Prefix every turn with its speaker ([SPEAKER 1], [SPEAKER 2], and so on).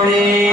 [SPEAKER 1] morning.